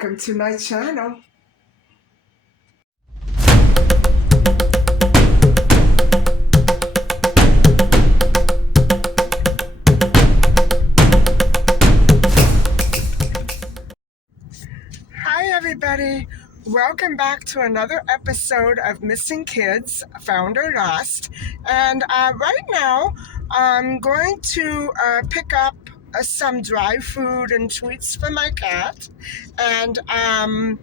Welcome to my channel. Hi everybody. Welcome back to another episode of Missing Kids Found or Lost. And right now I'm going to pick up some dry food and treats for my cat. And I'm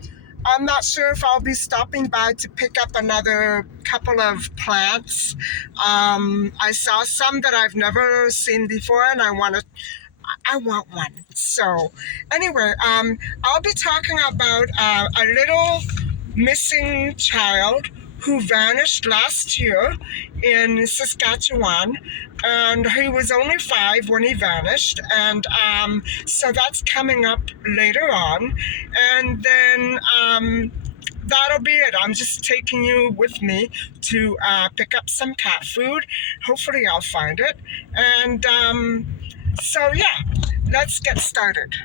not sure if I'll be stopping by to pick up another couple of plants. I saw some that I've never seen before, and I want one. So, anyway, I'll be talking about a little missing child who vanished last year in Saskatchewan, and he was only 5 when he vanished, and so that's coming up later on, and then that'll be it. I'm just taking you with me to pick up some cat food. Hopefully I'll find it, and so yeah, let's get started.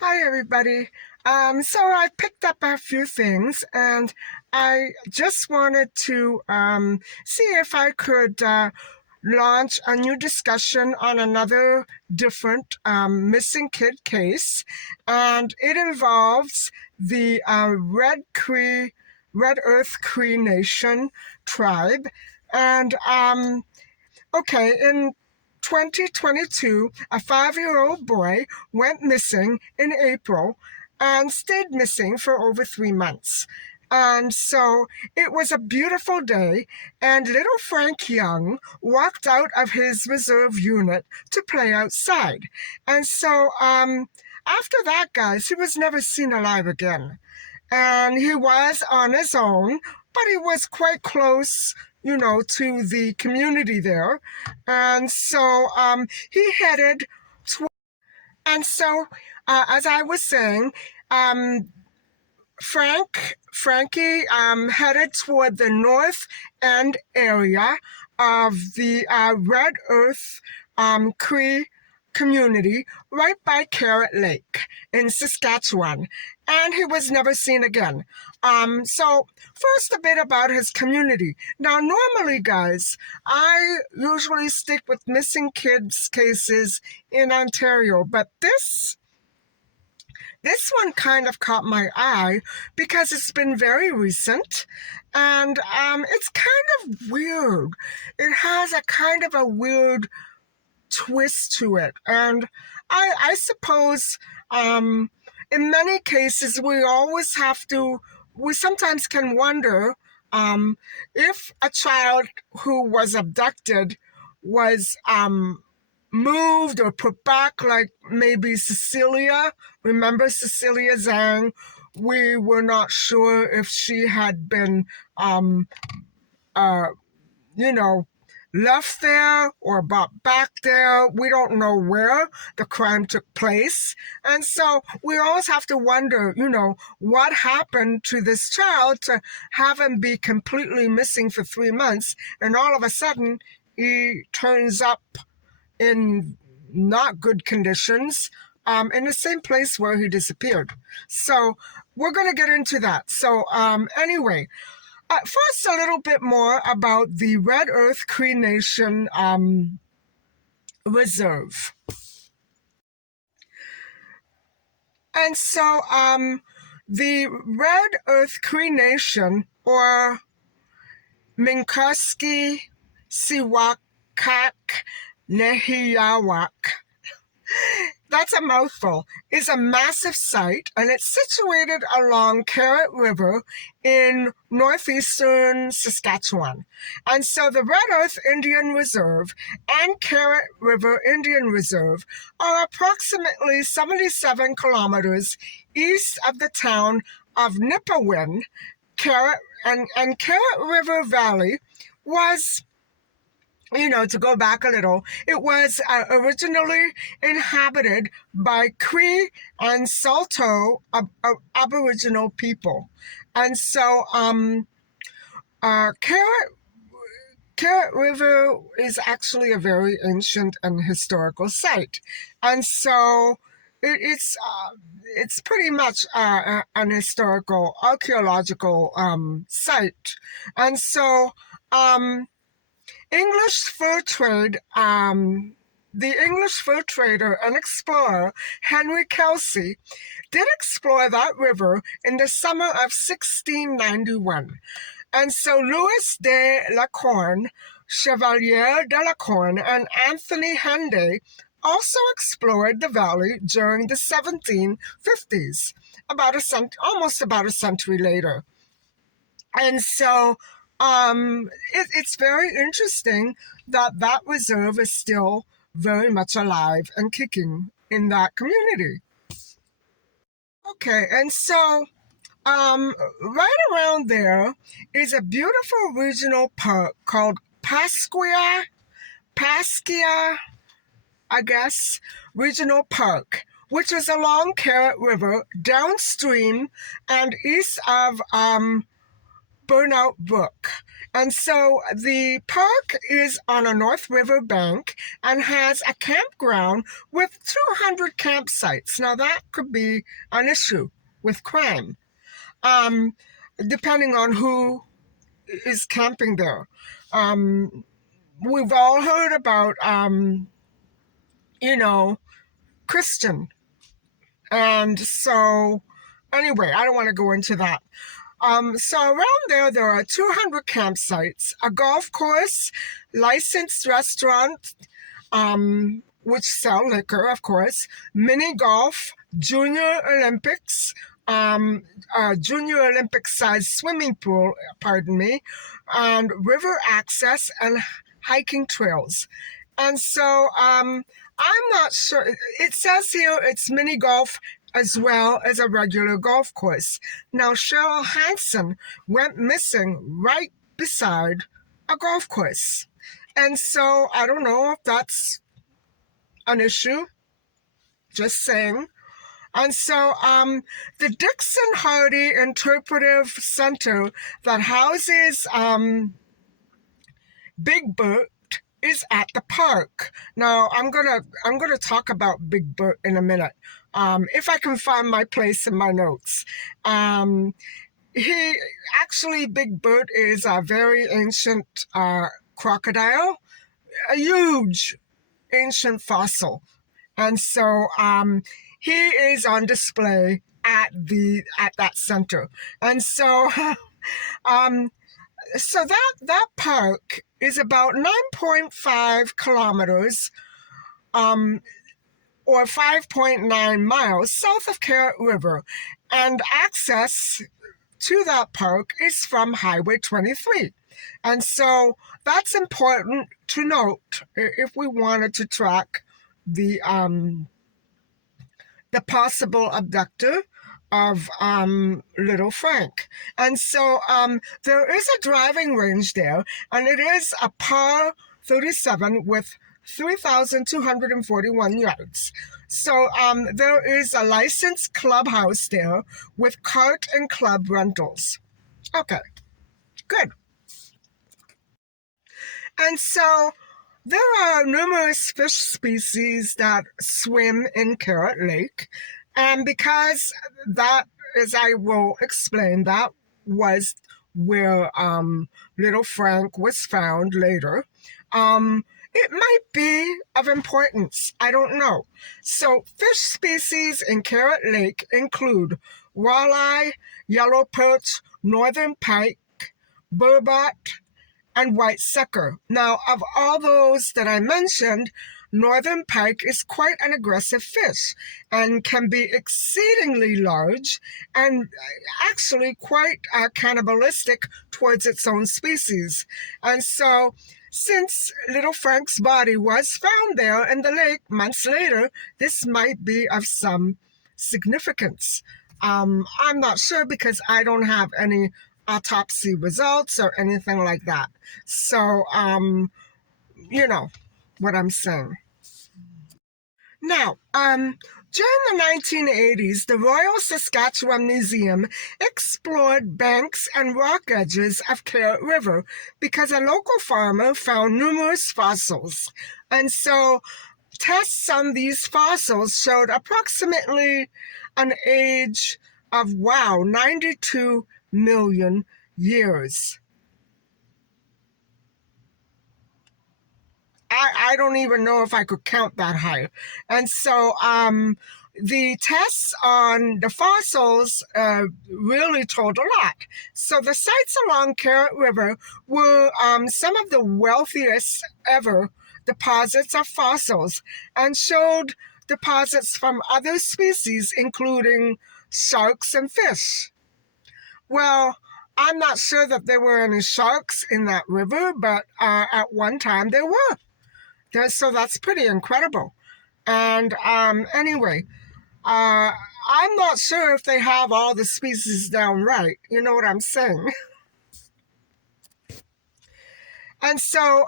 Hi everybody. So I picked up a few things, and I just wanted to see if I could launch a new discussion on another different missing kid case, and it involves the Red Earth Cree Nation tribe, and okay, in 2022, a 5-year-old boy went missing in April and stayed missing for over 3 months. And so it was a beautiful day, and little Frank Young walked out of his reserve unit to play outside. And so after that, guys, he was never seen alive again. And he was on his own, but he was quite close, to the community there. And so he headed to, and so as I was saying, um, Frankie headed toward the north end area of the Red Earth Cree community right by Carrot Lake in Saskatchewan, and he was never seen again. So first, a bit about his community. Now, normally, guys, I usually stick with missing kids cases in Ontario, but this one kind of caught my eye because it's been very recent, and it's kind of weird. It has a kind of a weird twist to it, and I suppose in many cases we sometimes can wonder if a child who was abducted was moved or put back, like maybe Cecilia. Remember Cecilia Zhang? We were not sure if she had been, you know, left there or brought back there. We don't know where the crime took place. And so we always have to wonder, what happened to this child to have him be completely missing for 3 months, and all of a sudden he turns up in not good conditions in the same place where he disappeared. So we're going to get into that. So anyway, first a little bit more about the Red Earth Cree Nation Reserve. And so the Red Earth Cree Nation, or Minkowski Siwakak Nehiyawak, that's a mouthful, is a massive site, and it's situated along Carrot River in northeastern Saskatchewan. And so the Red Earth Indian Reserve and Carrot River Indian Reserve are approximately 77 kilometers east of the town of Nipawin. And Carrot River Valley was, to go back a little, it was originally inhabited by Cree and Saulteaux Aboriginal people. And so Carrot River is actually a very ancient and historical site. And so it's pretty much an historical archaeological site. And so English fur trade, the English fur trader and explorer Henry Kelsey did explore that river in the summer of 1691. And so Louis de la Corne, Chevalier de la Corne, and Anthony Henday also explored the valley during the 1750s, almost about a century later. And so it's very interesting that that reserve is still very much alive and kicking in that community. Okay, and so right around there is a beautiful regional park called Pasquia, I guess, Regional Park, which is along Carrot River, downstream and east of Burnout Brook. And so the park is on a North River bank and has a campground with 200 campsites. Now that could be an issue with crime, depending on who is camping there. We've all heard about, Christian. And so anyway, I don't want to go into that. So around there are 200 campsites, a golf course, licensed restaurant, which sell liquor, of course, mini golf, junior Olympics, junior Olympic-sized swimming pool, and river access and hiking trails. And so I'm not sure. It says here it's mini golf as well as a regular golf course. Now, Cheryl Hansen went missing right beside a golf course. And so I don't know if that's an issue. Just saying. And so the Dixon Hardy Interpretive Center that houses Big Bert is at the park. Now I'm gonna talk about Big Bert in a minute, if I can find my place in my notes. Big Bert is a very ancient crocodile, a huge ancient fossil, and so he is on display at that center, and so so that park is about 9.5 kilometers, or 5.9 miles south of Carrot River, and access to that park is from Highway 23. And so that's important to note if we wanted to track the possible abductor of little Frank. And so there is a driving range there, and it is a par 37 with 3,241 yards. So there is a licensed clubhouse there with cart and club rentals. Okay, good. And so There are numerous fish species that swim in Carrot Lake, and because that, as I will explain, that was where little Frank was found later. It might be of importance. I don't know. So, fish species in Carrot Lake include walleye, yellow perch, northern pike, burbot, and white sucker. Now, of all those that I mentioned, northern pike is quite an aggressive fish and can be exceedingly large and actually quite cannibalistic towards its own species. And so, since little Frank's body was found there in the lake months later, this might be of some significance. I'm not sure because I don't have any autopsy results or anything like that. So, you know what I'm saying. Now, during the 1980s, the Royal Saskatchewan Museum explored banks and rock edges of Carrot River because a local farmer found numerous fossils. And so tests on these fossils showed approximately an age of, 92 million years. I don't even know if I could count that high. And so the tests on the fossils really told a lot. So the sites along Carrot River were some of the wealthiest ever deposits of fossils and showed deposits from other species, including sharks and fish. Well, I'm not sure that there were any sharks in that river, but at one time there were. So that's pretty incredible. And anyway, I'm not sure if they have all the species down right. You know what I'm saying? And so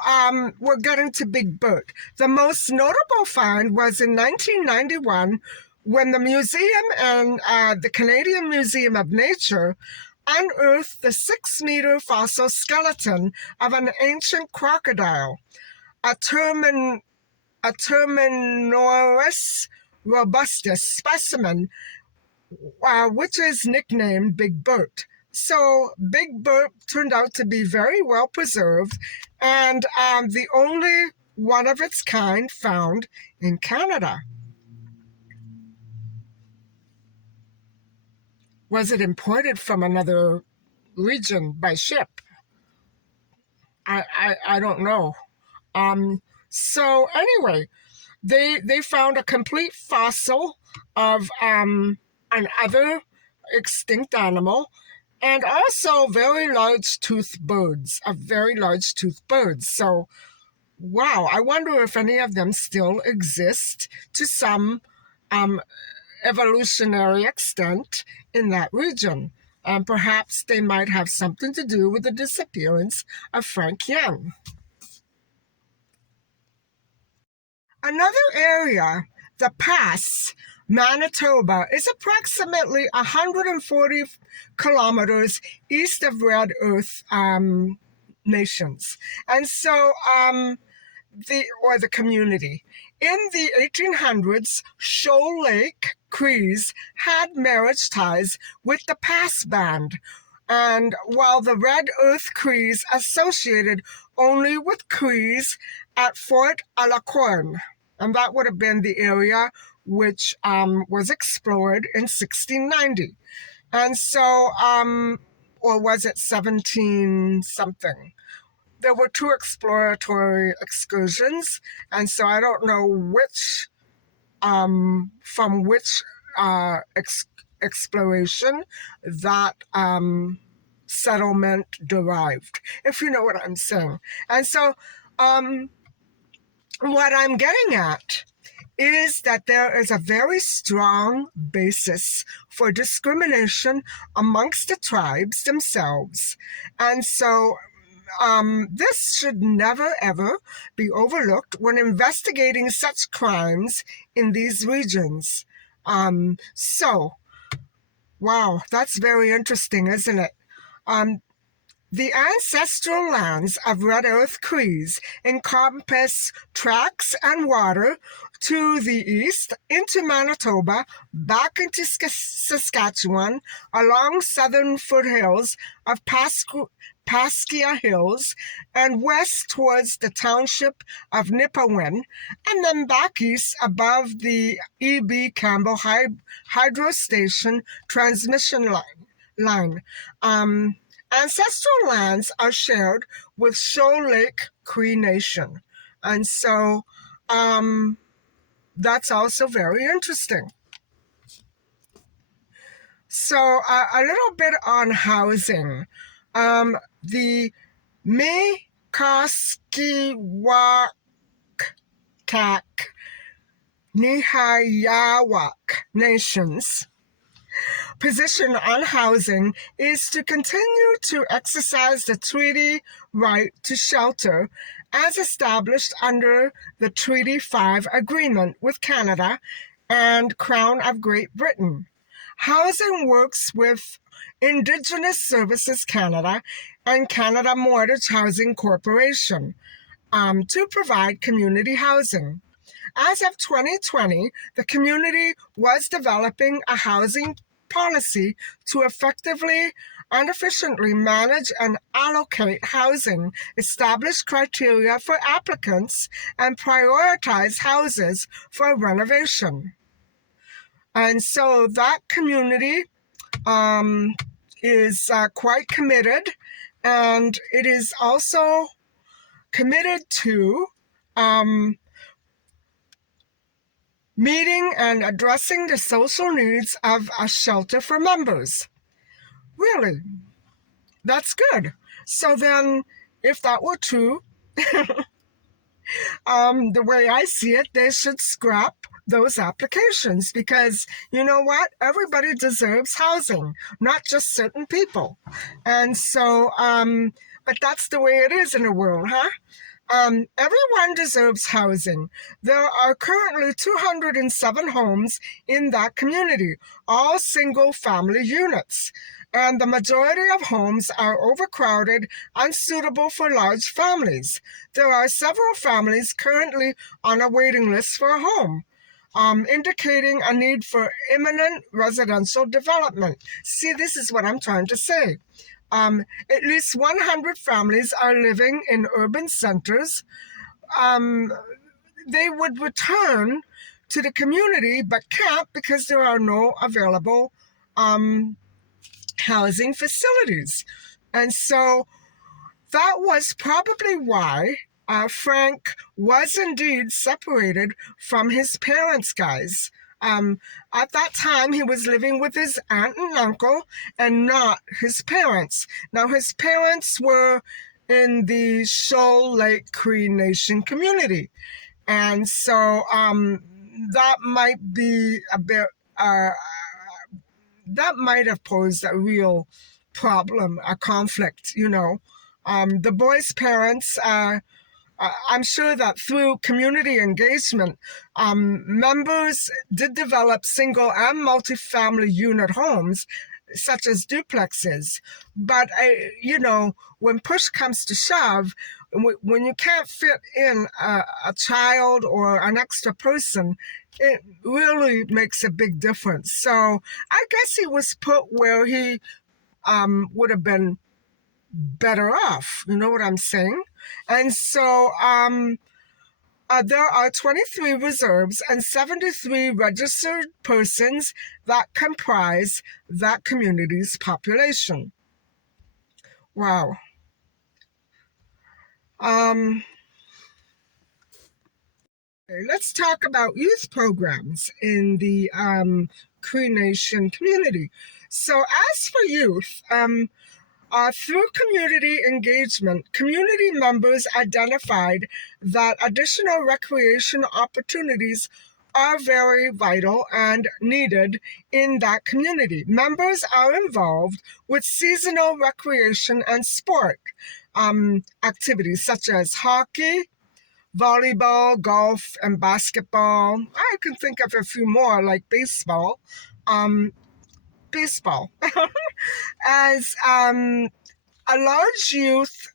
we're getting to Big Bird. The most notable find was in 1991 when the museum and the Canadian Museum of Nature unearthed the 6-meter fossil skeleton of an ancient crocodile, a Terminosaurus robustus specimen, which is nicknamed Big Bert. So Big Bert turned out to be very well preserved and the only one of its kind found in Canada. Was it imported from another region by ship? I don't know. So anyway, they found a complete fossil of another extinct animal, and also very large toothed birds, of very large toothed birds. So, wow, I wonder if any of them still exist to some evolutionary extent in that region. And perhaps they might have something to do with the disappearance of Frank Young. Another area, the Pass, Manitoba, is approximately 140 kilometers east of Red Earth nations. And so the community. In the 1800s, Shoal Lake Crees had marriage ties with the Pass Band. And while the Red Earth Crees associated only with Crees at Fort Alacorn, and that would have been the area which was explored in 1690. And so, or was it 17 something? There were 2 exploratory excursions, and so I don't know which, from which exploration that settlement derived, if you know what I'm saying. And so, what I'm getting at is that there is a very strong basis for discrimination amongst the tribes themselves. And so this should never, ever be overlooked when investigating such crimes in these regions. So, wow, that's very interesting, isn't it? The ancestral lands of Red Earth Crees encompass tracks and water to the east into Manitoba, back into Saskatchewan, along southern foothills of Pasquia Hills, and west towards the township of Nipawin, and then back east above the E.B. Campbell Hydro Station transmission line. Ancestral lands are shared with Shoal Lake Cree Nation. And so that's also very interesting. So a little bit on housing. The Mikoskiwakak Nihayawak nations position on housing is to continue to exercise the treaty right to shelter as established under the Treaty 5 agreement with Canada and Crown of Great Britain. Housing works with Indigenous Services Canada and Canada Mortgage Housing Corporation to provide community housing. As of 2020, the community was developing a housing policy to effectively and efficiently manage and allocate housing, establish criteria for applicants, and prioritize houses for renovation. And so that community is quite committed, and it is also committed to meeting and addressing the social needs of a shelter for members. Really, that's good. So then, if that were true, the way I see it, they should scrap those applications because you know what? Everybody deserves housing, not just certain people. And so, but that's the way it is in the world, huh? Everyone deserves housing. There are currently 207 homes in that community, all single-family units, and the majority of homes are overcrowded, unsuitable for large families. There are several families currently on a waiting list for a home, indicating a need for imminent residential development. See, this is what I'm trying to say. At least 100 families are living in urban centers. They would return to the community but can't because there are no available housing facilities. And so that was probably why Frank was indeed separated from his parents, guys. At that time, he was living with his aunt and uncle and not his parents. Now, his parents were in the Shoal Lake Cree Nation community. And so that might be a bit, that might have posed a real problem, a conflict, you know. The boy's parents I'm sure that through community engagement, members did develop single and multi-family unit homes, such as duplexes. But, you know, when push comes to shove, when you can't fit in a child or an extra person, it really makes a big difference. So I guess he was put where he would have been better off. You know what I'm saying? And so there are 23 reserves and 73 registered persons that comprise that community's population. Wow. Let's talk about youth programs in the Cree Nation community. So as for youth, through community engagement, community members identified that additional recreation opportunities are very vital and needed in that community. Members are involved with seasonal recreation and sport activities such as hockey, volleyball, golf, and basketball. I can think of a few more like baseball. Baseball. As a large youth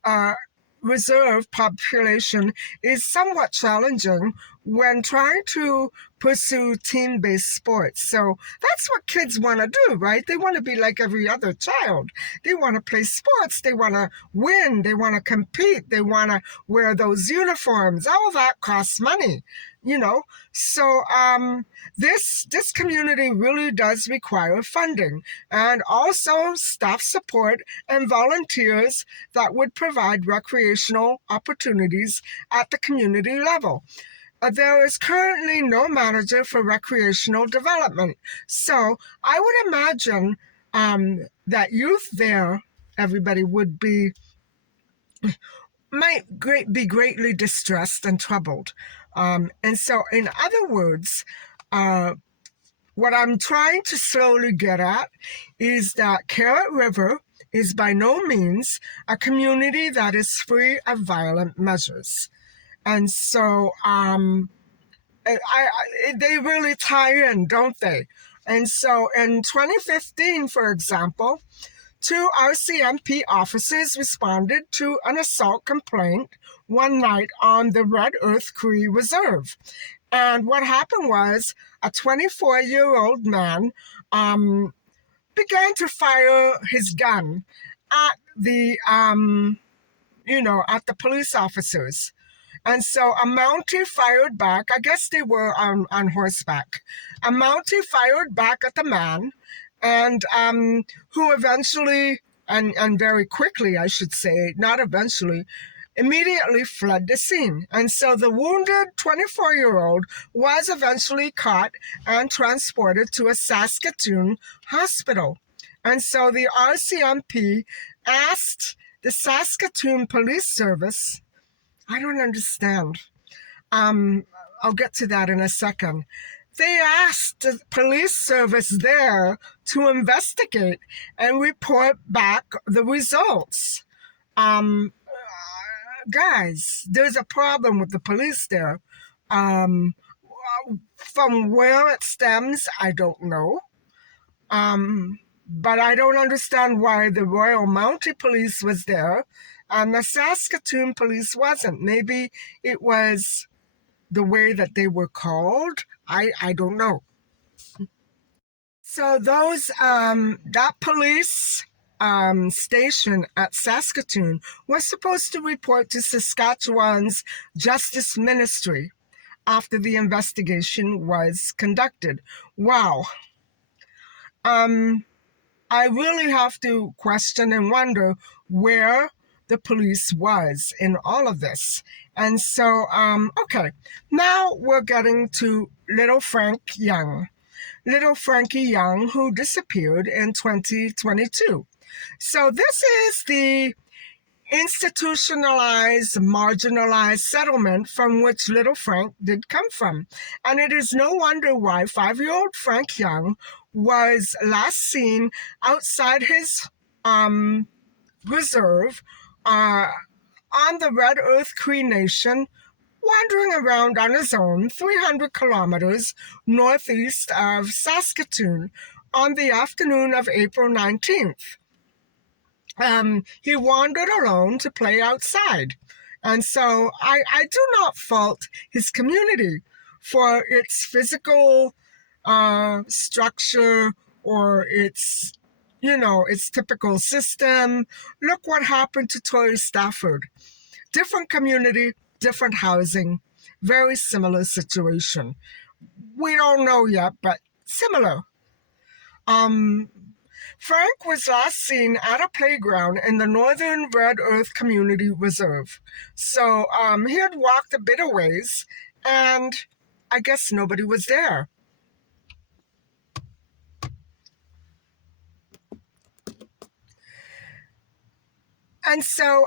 reserve population is somewhat challenging when trying to pursue team-based sports. So that's what kids want to do, right? They want to be like every other child. They want to play sports. They want to win. They want to compete. They want to wear those uniforms. All that costs money, you know. So this community really does require funding and also staff support and volunteers that would provide recreational opportunities at the community level. There is currently no manager for recreational development. So I would imagine that youth there, everybody would be, be greatly distressed and troubled. And so, in other words, what I'm trying to slowly get at is that Carrot River is by no means a community that is free of violent measures. And so they really tie in, don't they? And so in 2015, for example, 2 RCMP officers responded to an assault complaint one night on the Red Earth Cree Reserve. And what happened was a 24-year-old man began to fire his gun at the, at the police officers. And so a Mountie fired back. I guess they were on horseback. A Mountie fired back at the man, and who eventually, and very quickly, I should say, not eventually, immediately fled the scene. And so the wounded 24-year-old was eventually caught and transported to a Saskatoon hospital. And so the RCMP asked the Saskatoon Police Service, I don't understand. I'll get to that in a second. They asked the police service there to investigate and report back the results. Guys, there's a problem with the police there. From where it stems, I don't know. But I don't understand why the Royal Mounted Police was there and the Saskatoon Police wasn't. Maybe it was the way that they were called. I don't know. So that police station at Saskatoon was supposed to report to Saskatchewan's Justice Ministry after the investigation was conducted. Wow. I really have to question and wonder where the police was in all of this. And so, okay, now we're getting to little Frank Young. Little Frankie Young, who disappeared in 2022. So this is the institutionalized, marginalized settlement from which little Frank did come from. And it is no wonder why 5-year-old Frank Young was last seen outside his reserve on the Red Earth Cree Nation, wandering around on his own 300 kilometers northeast of Saskatoon on the afternoon of April 19th. He wandered alone to play outside. And so I do not fault his community for its physical structure or its typical system. Look what happened to Tory Stafford. Different community, different housing, very similar situation. We don't know yet, but similar. Frank was last seen at a playground in the Northern Red Earth Community Reserve. So he had walked a bit of ways, and I guess nobody was there. And so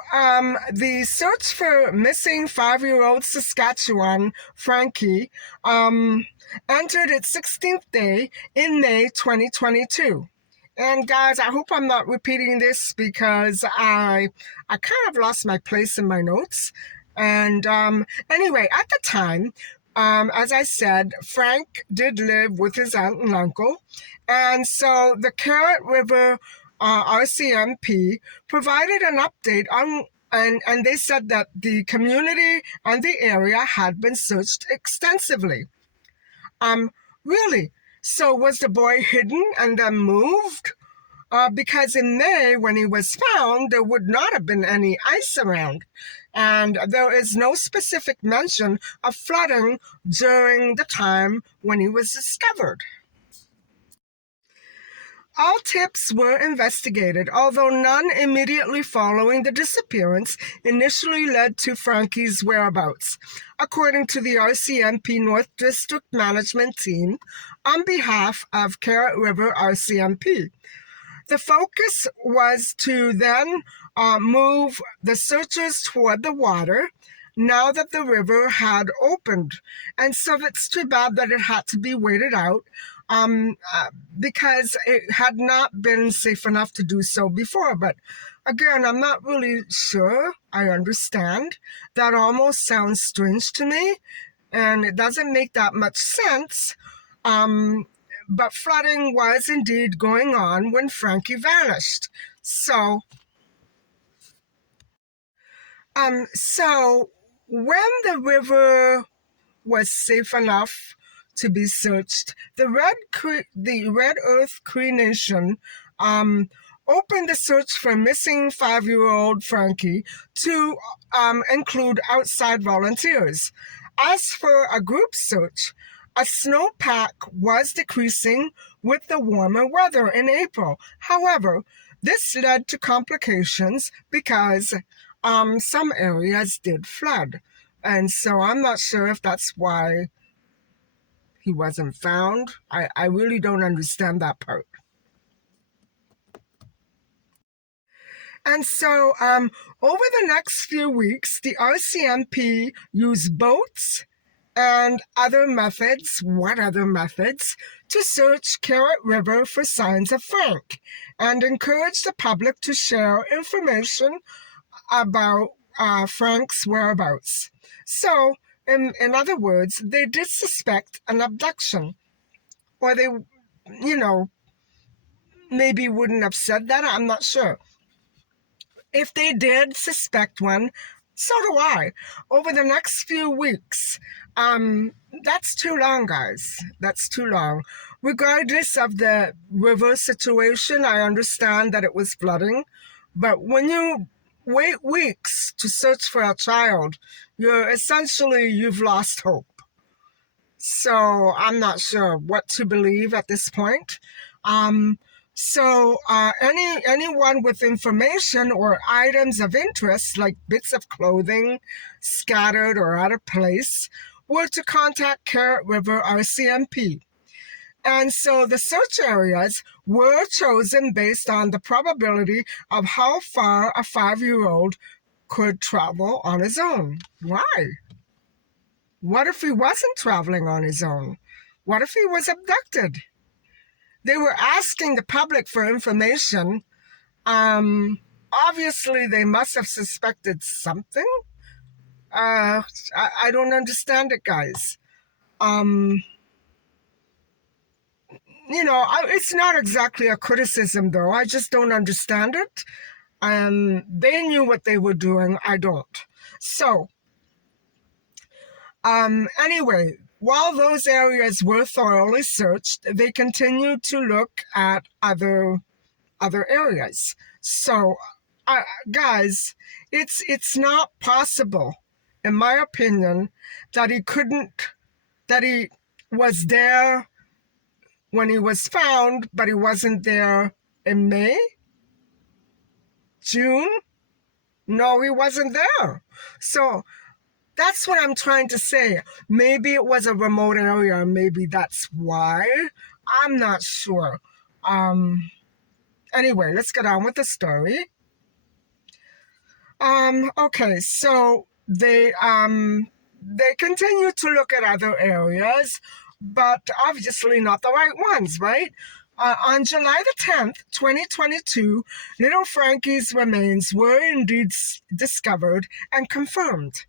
the search for missing 5-year-old Saskatchewan Frankie entered its 16th day in May 2022. And guys, I hope I'm not repeating this because I kind of lost my place in my notes. And anyway, at the time, as I said, Frank did live with his aunt and uncle. And so the Carrot River RCMP provided an update on, and they said that the community and the area had been searched extensively. Um, really? So was the boy hidden and then moved? Because in May, when he was found, there would not have been any ice around. And there is no specific mention of flooding during the time when he was discovered. All tips were investigated, although none immediately following the disappearance initially led to Frankie's whereabouts, according to the RCMP North District Management Team on behalf of Carrot River RCMP. The focus was to then move the searchers toward the water now that the river had opened. And so it's too bad that it had to be waited out because it had not been safe enough to do so before. But again, I'm not really sure I understand. That almost sounds strange to me, and it doesn't make that much sense. But flooding was indeed going on when Frankie vanished. So when the river was safe enough to be searched, the Red Earth Cree Nation opened the search for missing 5-year-old Frankie to include outside volunteers. As for a group search, a snowpack was decreasing with the warmer weather in April. However, this led to complications because some areas did flood. And so I'm not sure if that's why he wasn't found. I really don't understand that part. And so over the next few weeks, the RCMP used boats and other methods, to search Carrot River for signs of Frank and encourage the public to share information about Frank's whereabouts. So, in other words, they did suspect an abduction. Or they, maybe wouldn't have said that, I'm not sure. If they did suspect one, so do I. Over the next few weeks, that's too long, guys. That's too long. Regardless of the river situation, I understand that it was flooding. But when you wait weeks to search for a child, you've lost hope. So I'm not sure what to believe at this point. Anyone with information or items of interest, like bits of clothing scattered or out of place, were to contact Carrot River RCMP. And so the search areas were chosen based on the probability of how far a 5-year-old could travel on his own. Why? What if he wasn't traveling on his own? What if he was abducted? They were asking the public for information. Obviously, they must have suspected something. I don't understand it, guys. It's not exactly a criticism, though. I just don't understand it. They knew what they were doing. I don't. So, anyway, while those areas were thoroughly searched, they continued to look at other areas. So, guys, it's not possible, in my opinion, that he was there when he was found, but he wasn't there in May, June. No, he wasn't there. So that's what I'm trying to say. Maybe it was a remote area. Maybe that's why. I'm not sure. Anyway, let's get on with the story. Okay, so they continue to look at other areas, but obviously not the right ones, right? On July the 10th, 2022, little Frankie's remains were indeed discovered and confirmed.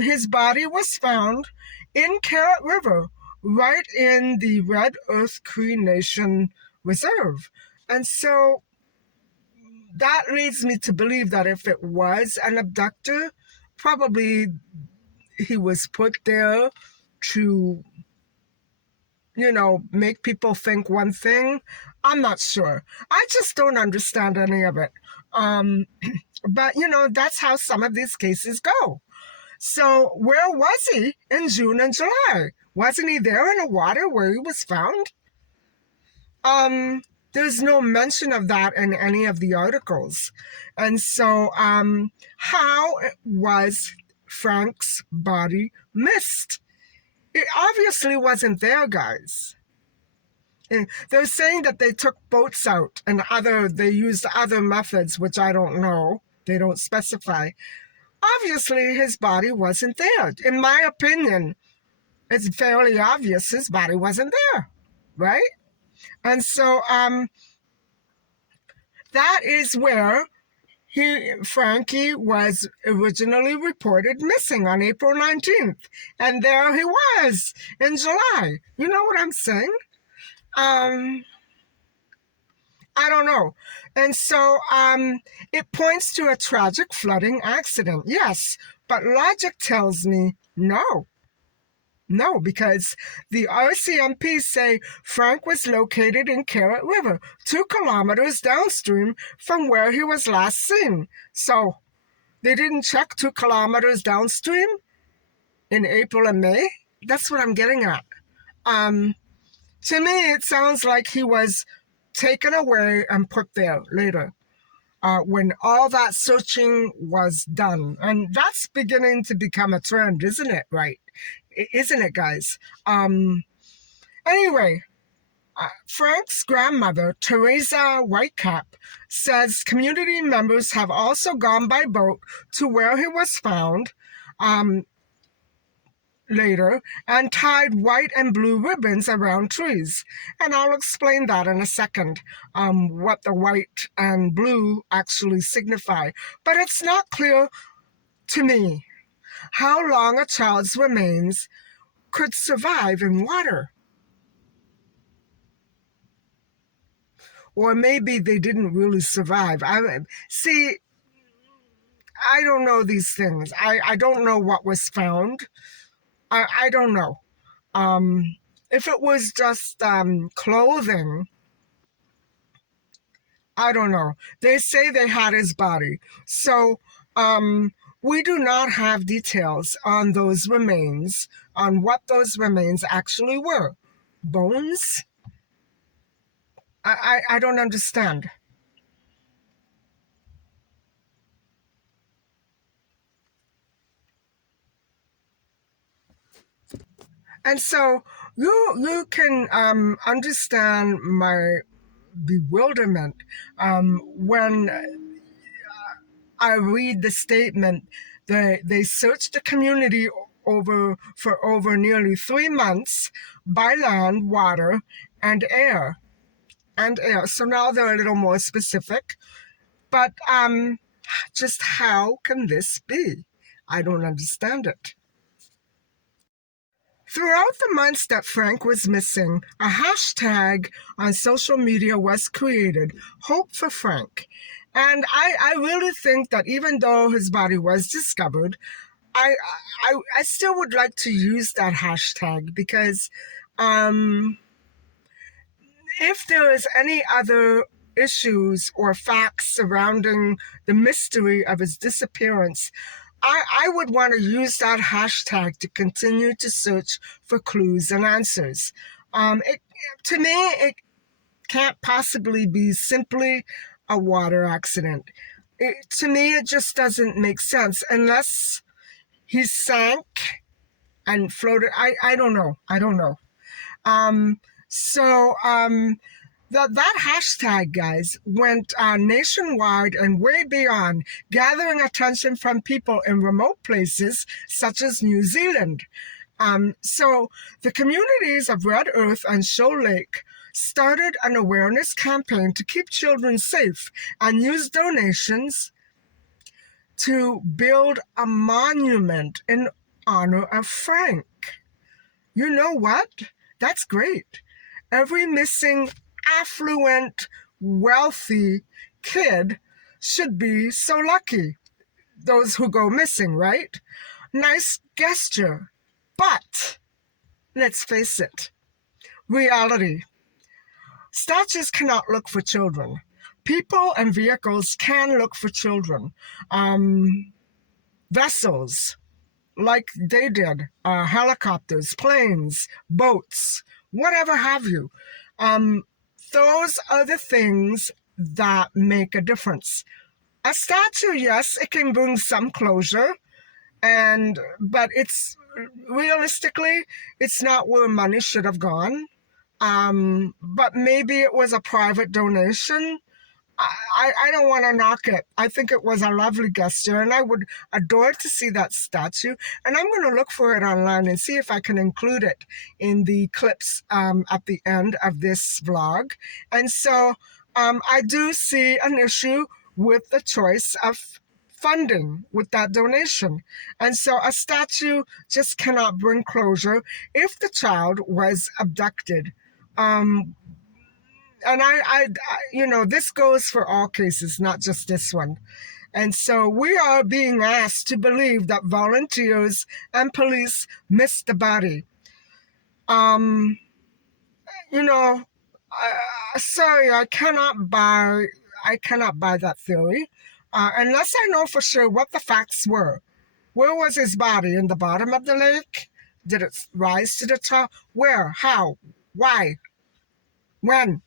His body was found in Carrot River, right in the Red Earth Cree Nation Reserve. And so that leads me to believe that if it was an abductor, probably he was put there to, make people think one thing. I'm not sure. I just don't understand any of it. Um, but, that's how some of these cases go. So, where was he in June and July? Wasn't he there in the water where he was found? Um, there's no mention of that in any of the articles. And so, how was Frank's body missed? It obviously wasn't there, guys. And they're saying that they took boats out and they used other methods, which I don't know. They don't specify. Obviously, his body wasn't there. In my opinion, it's fairly obvious his body wasn't there, right? And so that is where Frankie was originally reported missing on April 19th. And there he was in July. You know what I'm saying? I don't know. And so it points to a tragic flooding accident. Yes, but logic tells me no. No, because the RCMP say Frank was located in Carrot River, 2 kilometers downstream from where he was last seen. So they didn't check 2 kilometers downstream in April and May? That's what I'm getting at. To me, it sounds like he was taken away and put there later. When all that searching was done. And that's beginning to become a trend, isn't it? Right? Isn't it, guys? Anyway, Frank's grandmother, Teresa Whitecap, says community members have also gone by boat to where he was found later and tied white and blue ribbons around trees. And I'll explain that in a second, what the white and blue actually signify. But it's not clear to me how long a child's remains could survive in water. Or maybe they didn't really survive. I don't know these things. I don't know what was found. I don't know. If it was just clothing, I don't know. They say they had his body. So we do not have details on those remains, on what those remains actually were. Bones? I don't understand. And so you can understand my bewilderment when I read the statement that they searched the community for over nearly 3 months by land, water, and air. So now they're a little more specific. But just how can this be? I don't understand it. Throughout the months that Frank was missing, a hashtag on social media was created, Hope for Frank. And I really think that even though his body was discovered, I still would like to use that hashtag because if there is any other issues or facts surrounding the mystery of his disappearance, I would want to use that hashtag to continue to search for clues and answers. To me, it can't possibly be simply a water accident. To me, it just doesn't make sense unless he sank and floated. I don't know. That hashtag, guys, went nationwide and way beyond, gathering attention from people in remote places such as New Zealand. So the communities of Red Earth and Shoal Lake started an awareness campaign to keep children safe and use donations to build a monument in honor of Frank. You know what? That's great. Every missing, affluent, wealthy kid should be so lucky, those who go missing, right? Nice gesture. But let's face it, reality. Statues cannot look for children. People and vehicles can look for children. Vessels, like they did, helicopters, planes, boats, whatever have you. Um, those are the things that make a difference. A statue, yes, it can bring some closure, but it's realistically, it's not where money should have gone. But maybe it was a private donation. I don't want to knock it. I think it was a lovely gesture, and I would adore to see that statue. And I'm going to look for it online and see if I can include it in the clips at the end of this vlog. And so I do see an issue with the choice of funding with that donation. And so a statue just cannot bring closure if the child was abducted. And this goes for all cases, not just this one. And so we are being asked to believe that volunteers and police missed the body. Sorry, I cannot buy that theory, unless I know for sure what the facts were. Where was his body? In the bottom of the lake? Did it rise to the top? Where? How? Why? When?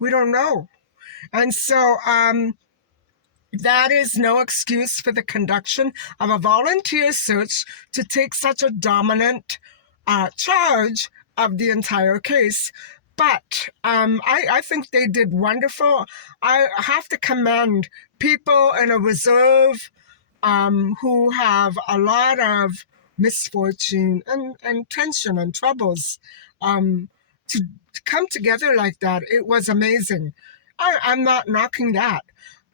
We don't know. And so that is no excuse for the conduction of a volunteer search to take such a dominant charge of the entire case. But I think they did wonderful. I have to commend people in a reserve who have a lot of misfortune and tension and troubles to come together like that. It was amazing. I'm not knocking that.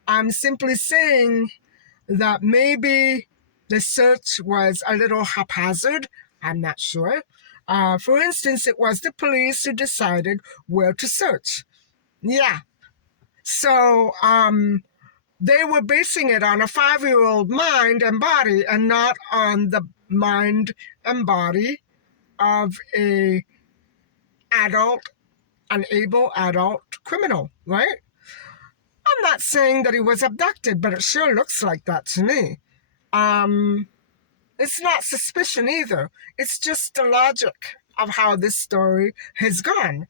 I'm simply saying that maybe the search was a little haphazard. I'm not sure. For instance, it was the police who decided where to search. Yeah. So they were basing it on a 5-year-old mind and body and not on the mind and body of an able adult criminal, right? I'm not saying that he was abducted, but it sure looks like that to me. It's not suspicion either. It's just the logic of how this story has gone.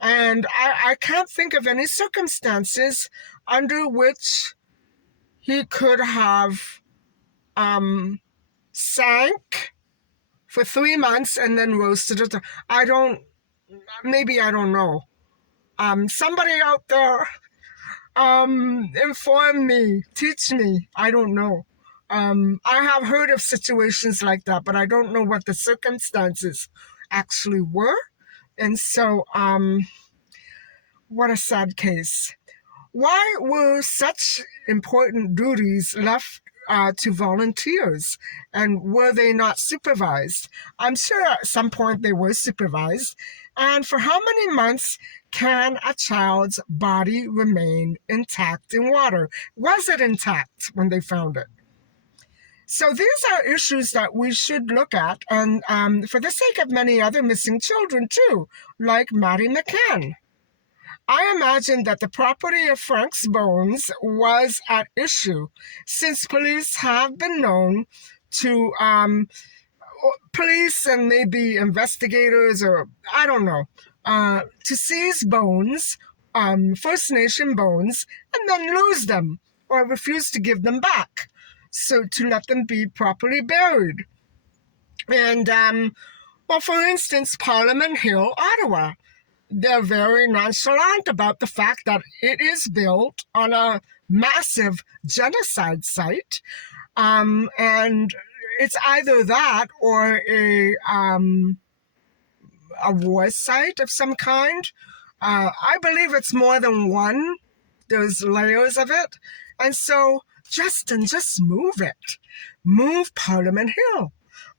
And I can't think of any circumstances under which he could have sank for 3 months and then rose to the top. I don't know. Somebody out there, inform me, teach me. I don't know. I have heard of situations like that, but I don't know what the circumstances actually were. And so, what a sad case. Why were such important duties left to volunteers? And were they not supervised? I'm sure at some point they were supervised. And for how many months can a child's body remain intact in water? Was it intact when they found it? So these are issues that we should look at, and for the sake of many other missing children too, like Maddie McCann. I imagine that the property of Frank's bones was at issue, since police have been known to, police and maybe investigators, or I don't know, to seize bones, First Nation bones, and then lose them or refuse to give them back, so to let them be properly buried. And, for instance, Parliament Hill, Ottawa, they're very nonchalant about the fact that it is built on a massive genocide site. And it's either that or a war site of some kind. I believe it's more than one. There's layers of it. And so, Justin, just move it. Move Parliament Hill.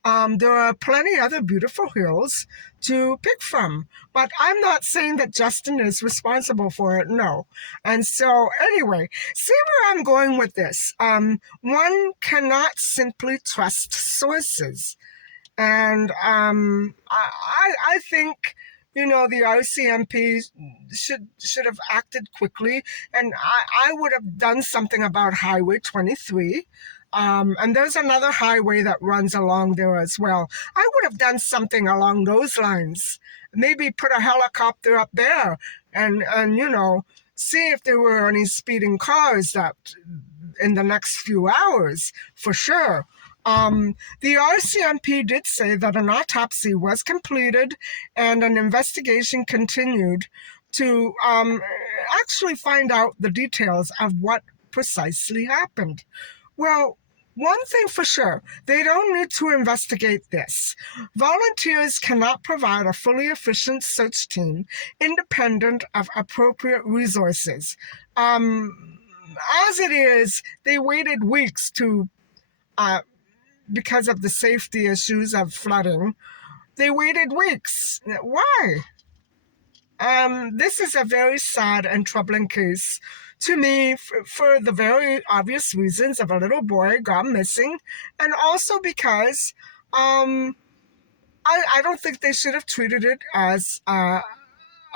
There are plenty other beautiful hills to pick from. But I'm not saying that Justin is responsible for it, no. And so, anyway, see where I'm going with this. One cannot simply trust sources. And I think the RCMP should have acted quickly, and I would have done something about Highway 23. And there's another highway that runs along there as well. I would have done something along those lines. Maybe put a helicopter up there and see if there were any speeding cars that in the next few hours, for sure. The RCMP did say that an autopsy was completed and an investigation continued to actually find out the details of what precisely happened. Well, one thing for sure, they don't need to investigate this. Volunteers cannot provide a fully efficient search team independent of appropriate resources. As it is, they waited weeks to because of the safety issues of flooding. They waited weeks. Why? This is a very sad and troubling case to me for the very obvious reasons of a little boy gone missing, and also because I don't think they should have treated it as a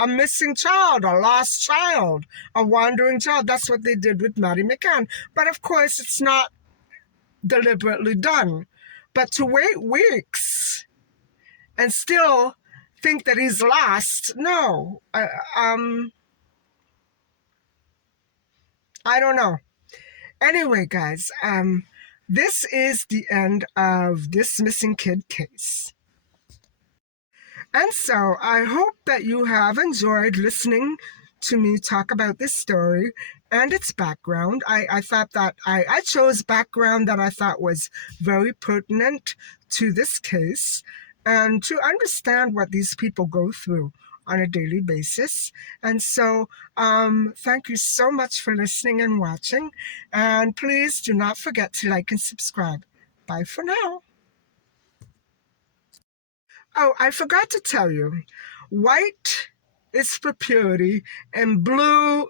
missing child, a lost child, a wandering child. That's what they did with Maddie McCann. But of course, it's not deliberately done. But to wait weeks and still think that he's lost, no. I don't know. Anyway, guys, this is the end of this missing kid case. And so I hope that you have enjoyed listening to me talk about this story and its background. I thought that I chose background that I thought was very pertinent to this case and to understand what these people go through on a daily basis. And so thank you so much for listening and watching. And please do not forget to like and subscribe. Bye for now. Oh, I forgot to tell you, white is for purity and blue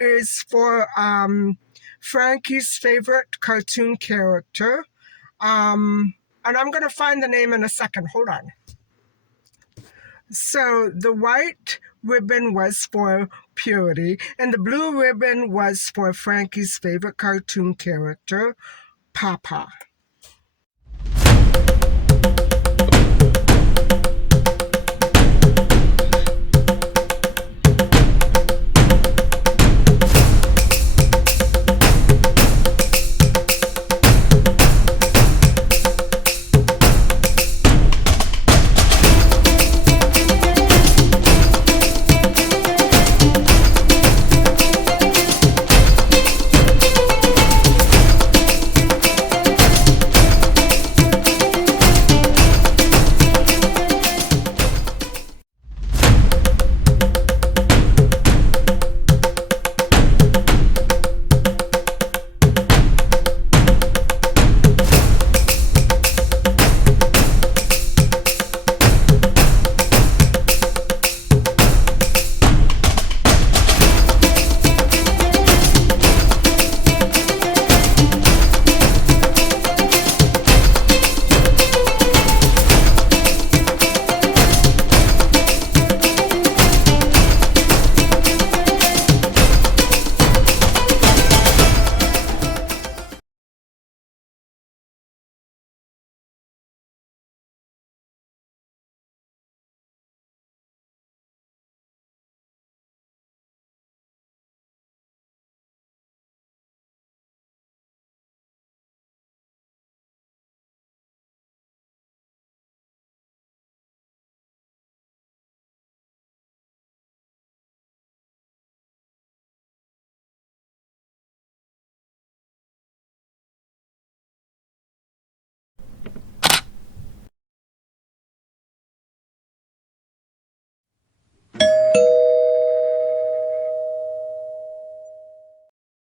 is for Frankie's favorite cartoon character. And I'm going to find the name in a second. Hold on. So the white ribbon was for purity and the blue ribbon was for Frankie's favorite cartoon character, Papa.